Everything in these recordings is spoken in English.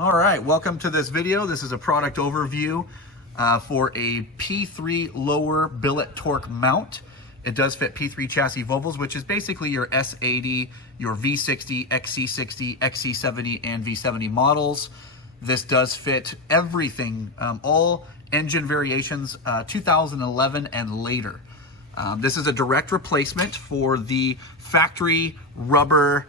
All right, welcome to this video. This is a product overview for a P3 lower billet torque mount. It does fit P3 chassis Volvos, which is basically your S80, your V60, XC60, XC70, and V70 models. This does fit everything, all engine variations 2011 and later. This is a direct replacement for the factory rubber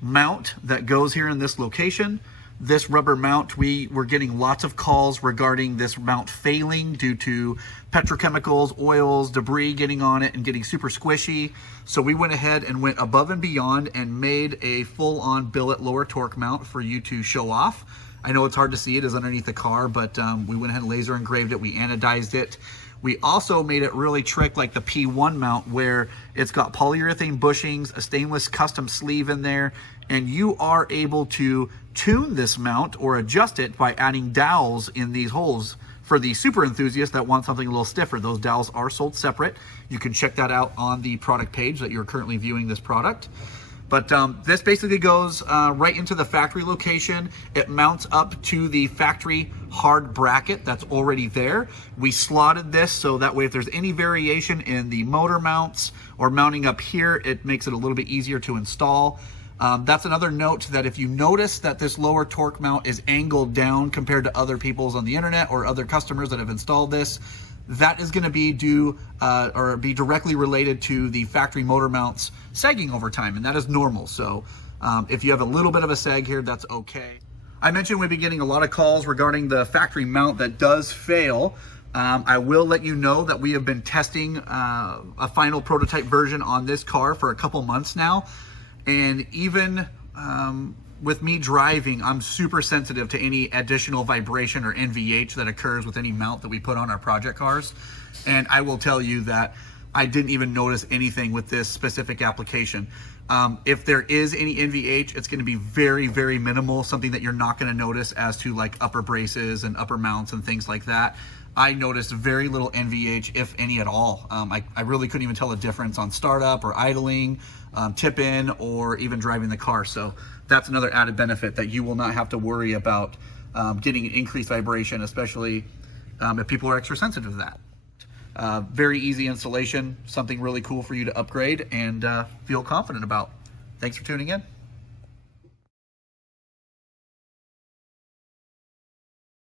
mount that goes here in this location. This rubber mount, we were getting lots of calls regarding this mount failing due to petrochemicals, oils, debris getting on it and getting super squishy. So we went ahead and went above and beyond and made a full-on billet lower torque mount for you to show off. I know it's hard to see, it is underneath the car, but we went ahead and laser engraved it, we anodized it. We also made it really trick like the P1 mount, where it's got polyurethane bushings, a stainless custom sleeve in there, and you are able to tune this mount or adjust it by adding dowels in these holes. For the super enthusiasts that want something a little stiffer, those dowels are sold separate. You can check that out on the product page that you're currently viewing this product. But this basically goes right into the factory location. It mounts up to the factory hard bracket that's already there. We slotted this so that way if there's any variation in the motor mounts or mounting up here, it makes it a little bit easier to install. That's another note, that if you notice that this lower torque mount is angled down compared to other people's on the internet or other customers that have installed this, that is going to be due or be directly related to the factory motor mounts sagging over time, and that is normal. So if you have a little bit of a sag here, that's okay. I mentioned we've been getting a lot of calls regarding the factory mount that does fail. I will let you know that we have been testing a final prototype version on this car for a couple months now, and even with me driving, I'm super sensitive to any additional vibration or NVH that occurs with any mount that we put on our project cars. And I will tell you that I didn't even notice anything with this specific application. If there is any NVH, it's going to be very, very minimal, something that you're not going to notice as to like upper braces and upper mounts and things like that. I noticed very little NVH, if any at all. I really couldn't even tell a difference on startup or idling, tip-in, or even driving the car. So that's another added benefit, that you will not have to worry about getting an increased vibration, especially if people are extra sensitive to that. Very easy installation, something really cool for you to upgrade and feel confident about. Thanks for tuning in.